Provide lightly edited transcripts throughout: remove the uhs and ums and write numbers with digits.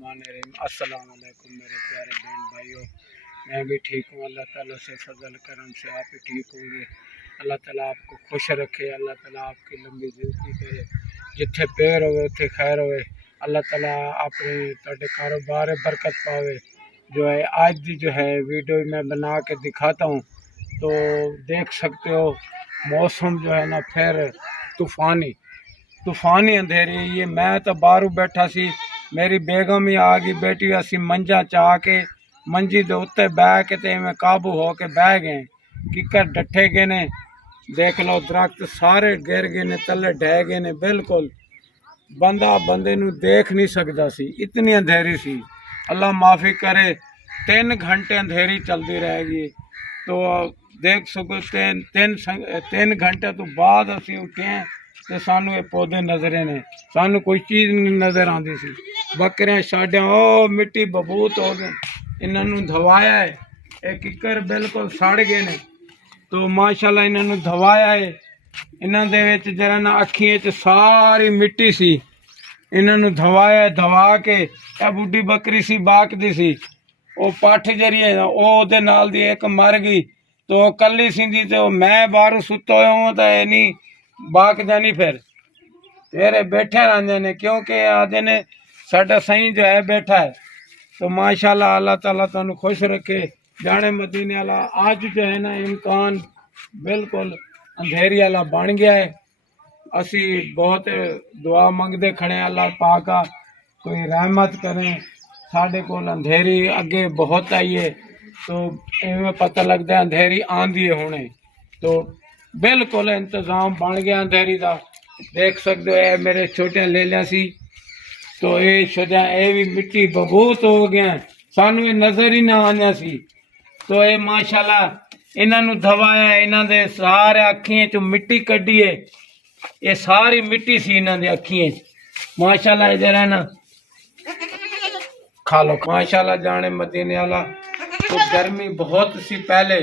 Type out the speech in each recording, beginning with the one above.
अस्सलाम वालेकुम मेरे प्यारे बहन भाइयों। मैं भी ठीक हूँ, अल्लाह ताला से फजल करम से आप भी ठीक होंगे। अल्लाह ताला आपको खुश रखे, अल्लाह ताला आपकी लंबी ज़िंदगी करे, जिथे पैर होवे उत्थे खैर होवे। अल्लाह ताला अपने तुहाडे कारोबार बरकत पावे। जो है आज की जो है वीडियो मैं बना के दिखाता हूँ, तो देख सकते हो मौसम जो है ना फिर तूफानी अंधेरी। ये मैं तो बाहर बैठा सी, मेरी बेगम ही आ गई बेटी, असी मंजा चाह के मंजी दे उत्ते बह के ते मैं काबू हो के बह गए। किकर डट्ठे गए ने, देख लो दरख्त सारे गिर गए ने, तले ढह गए ने, बिल्कुल बंदा बंदे नू देख नहीं सकता सी, इतनी अंधेरी सी। अल्लाह माफ़ी करे, 3 घंटे अंधेरी चलती रहेगी। तो देख सको 3 घंटे तो बाद असी उठे हैं तो सानू ये पौधे नजरे ने, सानू कोई चीज़ नहीं नज़र आती सी। बकरियां साढ़ियां ओ मिट्टी बबूत हो गए, इन्हों धवाया है, ये किकर बिल्कुल सड़ गए ने। तो माशाल्लाह इन्हों धवाया है, इन्हों दे विच जरा ना अखियां च सारी मिट्टी सी, इन्हों धवाया धवा के ए बुढ़ी बकरी सी बाकदी सी, वो पठ जरी है वो नाल दी एक मर गई। तो कली सी तो मैं बाहर सुतो हूँ तो ये नहीं बाक जानी, फिर बैठे रहते ने, क्योंकि आदे ने साडा सही जो है बैठा है। तो माशाल्लाह अल्लाह ताला तुहानू खुश रखे, जाने मदीने वाला। आज जो है ना इम्कान बिल्कुल अंधेरी वाला बन गया है। असी बहुत दुआ मंगते खड़े हैं, अल्लाह पाका कोई रहमत करें। साढ़े को अंधेरी अगे बहुत आई है, तो इवें पता लगता है अंधेरी आंधी है होने। तो बिल्कुल इंतजाम बन गया अंधेरी का। देख सकते हो मेरे छोटे ले लिया सी, तो ये छोटा ये भी मिट्टी बबूत हो गया, सानू ये नज़र ही ना आना सी। तो ये माशाल्लाह इन्हों धवाया, इन्हों दे सारे अखियों चो मिट्टी कढ़ी है, ये सारी मिट्टी सी इन्हों दे अखियों। माशाल्लाह जरा ना खा लो माशाल्लाह, जाने मदीने वाला। तो गर्मी बहुत सी पहले,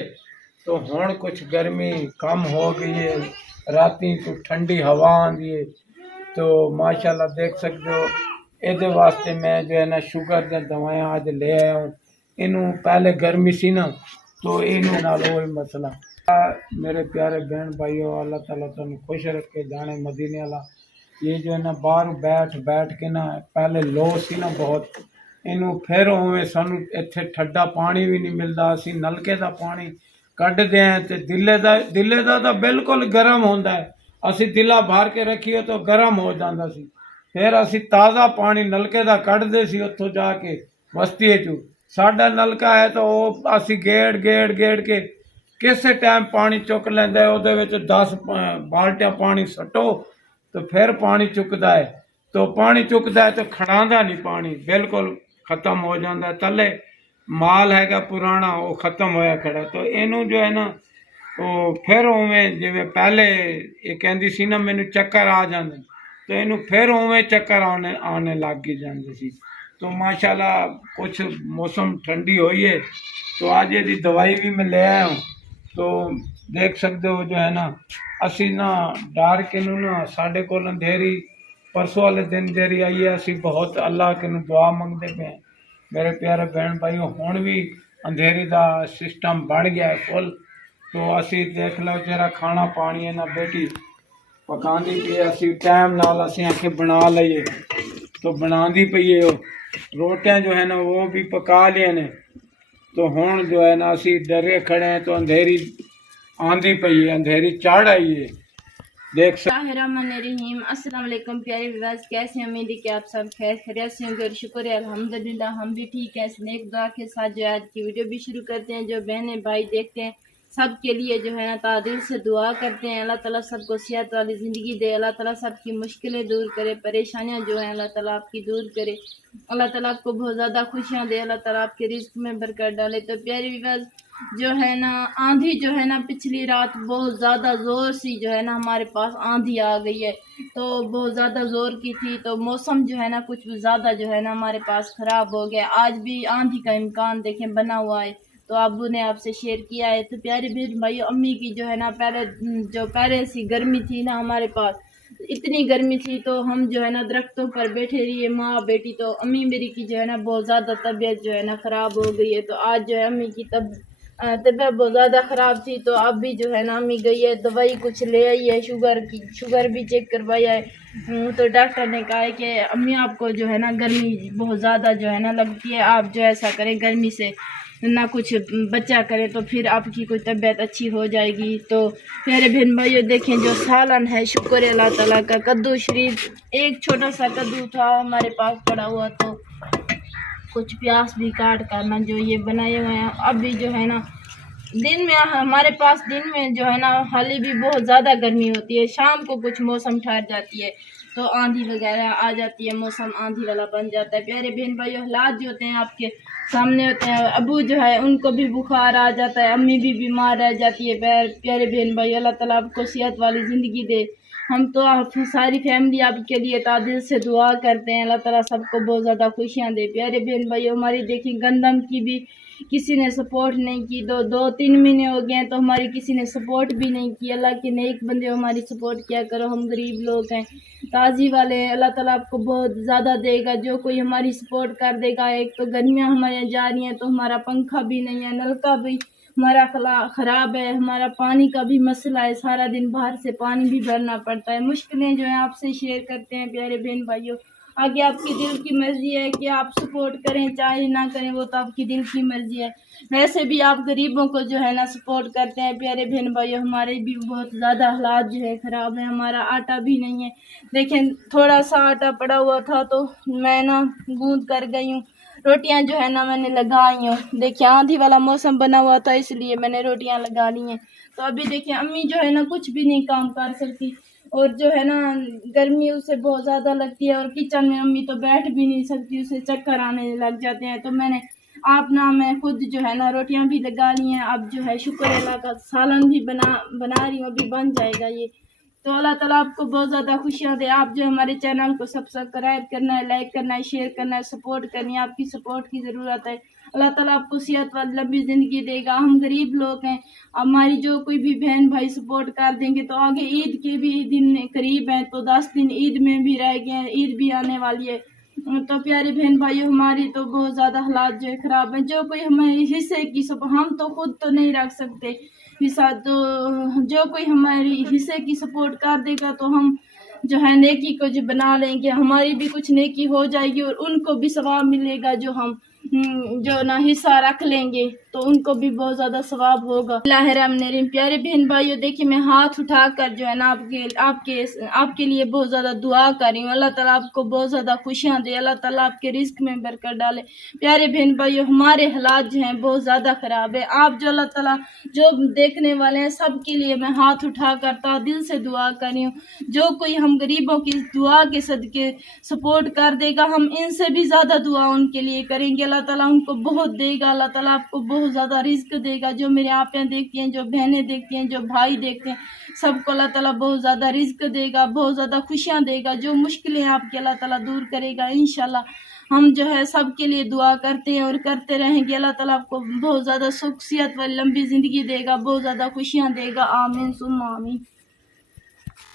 तो हुण कुछ गर्मी कम हो गई है, राती तो ठंडी हवा आती है। तो माशाल्लाह देख सकते हो, ये वास्ते मैं जो है ना शुगर दी दवाइयां अज ले आया हूँ। इनू पहले गर्मी सी ना, तो इनू नाल वही मसला। मेरे प्यारे बहन भाइयों, अल्लाह ताला तुहानू खुश रखे, जाने मदीने वाला। ये जो है ना बाहर बैठ के ना पहले लो सी ना बहुत, इनू फिर उवें सानू इत्थे ठंडा पानी भी नहीं मिलता। असी नलके का पानी कढ़दे हैं तो दिले दा तो बिल्कुल गर्म होंदा है, असी दिला भर के रखिए तो गर्म हो जाता सी। फिर असी ताज़ा पानी नलके का कढ़दे सी उत्थों जाके बस्ती चू। साडा नलका है तो वो असी गेड़ के किसी टाइम पानी चुक लेंदे, उहदे विच 10 बाल्टियां पानी सट्टो तो फिर पानी चुकदा है। तो पानी चुकदा है तो खड़ांदा नहीं, पानी बिल्कुल खत्म हो जाता। तले माल हैगा पुराना, वो खत्म होया खड़ा। तो इनू जो है ना वो फिर उवें जिवें पहले ये कहंदी सी ना मैनू चक्कर आ जांदे, तो इनू फिर उवें चक्कर आने लग गई जांदे सी। तो माशाल्लाह कुछ मौसम ठंडी हुई है, तो आज ये दवाई भी मैं ले आया हूँ। तो देख सकते हो जो है ना असी ना डर के नू ना साढ़े को अंधेरी परसों वाले दिन जेरी आई है, असी बहुत अल्लाह के नू दुआ मंगते पे हैं। मेरे प्यारे बहन भाइयों, हुण भी अंधेरी का सिस्टम बन गया है फुल। तो असी देख लो जरा खाना पानी है ना बेटी पकांदी पई है, असी टाइम नाल असी आखे बना लईए, तो बनांदी पई है। रोटियां जो है ना वो भी पका लिए ने। तो हुण जो है ना असी डरे खड़े हैं, तो अंधेरी आंधी पई है, अंधेरी चढ़ आई है। देख रहीम। अस्सलाम वालेकुम प्यारे विवास, कैसे हैं? उम्मीद है कि आप सब खैरियत से होंगे और शुक्र है अल्हम्दुलिल्लाह हम भी ठीक हैं। नेक दुआ के साथ जो आज की वीडियो भी शुरू करते हैं। जो बहनें भाई देखते हैं सब के लिए जो है ना तादिल से दुआ करते हैं, अल्लाह ताला सबको सेहत वाली ज़िंदगी दे, अल्लाह ताला सबकी मुश्किलें दूर करे, परेशानियां जो हैं अल्लाह ताला आपकी दूर करे, अल्लाह ताला आपको बहुत ज़्यादा खुशियां दे, अल्लाह ताला आपके रिस्क में बरकत डाले। तो प्यारे विवास जो है ना आंधी जो है ना पिछली रात बहुत ज़्यादा ज़ोर सी जो है ना हमारे पास आंधी आ गई है, तो बहुत ज़्यादा ज़ोर की थी। तो मौसम जो है ना कुछ ज़्यादा जो है ना हमारे पास ख़राब हो गया। आज भी आंधी का इम्कान देखें बना हुआ है, तो अबू ने आपसे शेयर किया है। तो प्यारे बहन भाई अम्मी की जो है ना पहले सी गर्मी थी ना हमारे पास, اتنی گرمی تھی تو ہم جو ہے نا درختوں پر بیٹھے رہیے ماں بیٹی. تو امی میری کی جو ہے نا بہت زیادہ طبیعت جو ہے نا خراب ہو گئی ہے. تو آج جو ہے امی کی طبیعت بہت زیادہ خراب تھی. تو اب بھی جو ہے نا امی گئی ہے دوائی کچھ لے آئی ہے شوگر بھی چیک کروایا ہے. تو ڈاکٹر نے کہا ہے کہ امی آپ کو جو ہے نا گرمی بہت زیادہ جو ہے نا لگتی ہے, آپ جو ایسا کریں گرمی سے نہ کچھ بچا کرے تو پھر آپ کی کوئی طبیعت اچھی ہو جائے گی. تو میرے بہن بھائیوں دیکھیں جو سالن ہے, شکر ہے اللہ تعالیٰ کا. کدو شریف ایک چھوٹا سا کدو تھا ہمارے پاس پڑا ہوا, تو کچھ پیاز بھی کاٹ کرنا جو یہ بنائے ہوئے ہیں. اب بھی جو ہے نا دن میں ہمارے پاس دن میں جو ہے نا حالی بھی بہت زیادہ گرمی ہوتی ہے, شام کو کچھ موسم ٹھہر جاتی ہے تو آندھی وغیرہ آ جاتی ہے, موسم آندھی والا بن جاتا ہے. پیارے بہن بھائیوں حالات جو ہوتے ہیں آپ کے سامنے ہوتے ہیں. ابو جو ہے ان کو بھی بخار آ جاتا ہے, امی بھی بیمار رہ جاتی ہے. پیارے بہن بھائی اللہ تعالیٰ آپ کو صحت والی زندگی دے. ہم تو ساری فیملی آپ کے لیے دل سے دعا کرتے ہیں, اللہ تعالیٰ سب کو بہت زیادہ خوشیاں دے. پیارے بہن بھائی ہماری دیکھیں گندم کی بھی کسی نے سپورٹ نہیں کی, 2-3 مہینے ہو گئے ہیں تو ہماری کسی نے سپورٹ بھی نہیں کی. اللہ کے نیک بندے ہماری سپورٹ کیا کرو, ہم غریب لوگ ہیں, تازی والے ہیں. اللہ تعالیٰ آپ کو بہت زیادہ دے گا جو کوئی ہماری سپورٹ کر دے گا. ایک تو گرمیاں ہمارے یہاں جا رہی ہیں تو ہمارا پنکھا بھی نہیں ہے, نل کا بھی ہمارا خراب ہے, ہمارا پانی کا بھی مسئلہ ہے, سارا دن باہر سے پانی بھی بھرنا پڑتا ہے. مشکلیں جو ہیں آپ سے شیئر کرتے ہیں پیارے بہن بھائیوں. آگے آپ کی دل کی مرضی ہے کہ آپ سپورٹ کریں چاہے نہ کریں, وہ تو آپ کی دل کی مرضی ہے. ویسے بھی آپ غریبوں کو جو ہے نا سپورٹ کرتے ہیں پیارے بہن بھائیوں. ہمارے بھی بہت زیادہ حالات جو ہے خراب ہیں, ہمارا آٹا بھی نہیں ہے. دیکھیں تھوڑا سا آٹا پڑا ہوا تھا تو میں نا گوندھ کر گئی ہوں, روٹیاں جو ہے نا میں نے لگائی ہوں. دیکھیں آندھی والا موسم بنا ہوا تھا اس لیے میں نے روٹیاں لگا لی ہیں. تو ابھی دیکھیں امی جو ہے نا کچھ بھی نہیں کام کر سکتی, اور جو ہے نا گرمی اسے بہت زیادہ لگتی ہے, اور کچن میں امی تو بیٹھ بھی نہیں سکتی, اسے چکر آنے لگ جاتے ہیں. تو میں نے میں خود جو ہے نا روٹیاں بھی لگا لی ہیں. اب جو ہے شکر اللہ کا سالن بھی بنا رہی ہوں, ابھی بن جائے گا یہ. تو اللہ تعالیٰ آپ کو بہت زیادہ خوشیاں دے. آپ جو ہمارے چینل کو سبسکرائب کرنا ہے, لائک کرنا ہے, شیئر کرنا ہے, سپورٹ کرنی ہے. آپ کی سپورٹ کی ضرورت ہے. اللہ تعالیٰ آپ کو صحت والی لمبی زندگی دے گا. ہم غریب لوگ ہیں, ہماری جو کوئی بھی بہن بھائی سپورٹ کر دیں گے تو آگے عید کے بھی دن قریب ہیں, تو 10 دن عید میں بھی رہ گئے ہیں, عید بھی آنے والی ہے. تو پیاری بہن بھائیو ہماری تو بہت زیادہ حالات جو ہے خراب ہیں. جو کوئی ہمیں حصے کی ہم تو خود تو نہیں رکھ سکتے حصہ, تو جو کوئی ہماری حصے کی سپورٹ کر دے گا تو ہم جو ہے نیکی کو جو بنا لیں گے, ہماری بھی کچھ نیکی ہو جائے گی, اور ان کو بھی ثواب ملے گا. جو ہم جو نا حصہ رکھ لیں گے تو ان کو بھی بہت زیادہ ثواب ہوگا. اللہ الرحمن الرحیم. پیارے بہن بھائیو دیکھیں میں ہاتھ اٹھا کر جو ہے نا آپ کے لیے بہت زیادہ دعا کر رہی ہوں. اللہ تعالیٰ آپ کو بہت زیادہ خوشیاں دے, اللہ تعالیٰ آپ کے رزق میں برکت ڈالے. پیارے بہن بھائیو ہمارے حالات جو ہیں بہت زیادہ خراب ہے. آپ جو اللہ تعالیٰ جو دیکھنے والے ہیں سب کے لیے میں ہاتھ اٹھا کر دل سے دعا کر رہی ہوں. جو کوئی ہم غریبوں کی دعا کے صدقے سپورٹ کر دے گا, ہم ان سے بھی زیادہ دعا ان کے لیے کریں گے. اللہ تعالیٰ ان کو بہت دے گا, اللہ تعالیٰ آپ کو بہت زیادہ رزق دے گا. جو میرے آپیں دیکھتی ہیں, جو بہنیں دیکھتی ہیں, جو بھائی دیکھتے ہیں, سب کو اللہ تعالیٰ بہت زیادہ رزق دے گا, بہت زیادہ خوشیاں دے گا. جو مشکلیں آپ کی اللہ تعالیٰ دور کرے گا انشاءاللہ. ہم جو ہے سب کے لیے دعا کرتے ہیں اور کرتے رہیں گے. اللہ تعالیٰ آپ کو بہت زیادہ سکھ صحت والی لمبی زندگی دے گا, بہت زیادہ خوشیاں دے گا. آمین ثم آمین.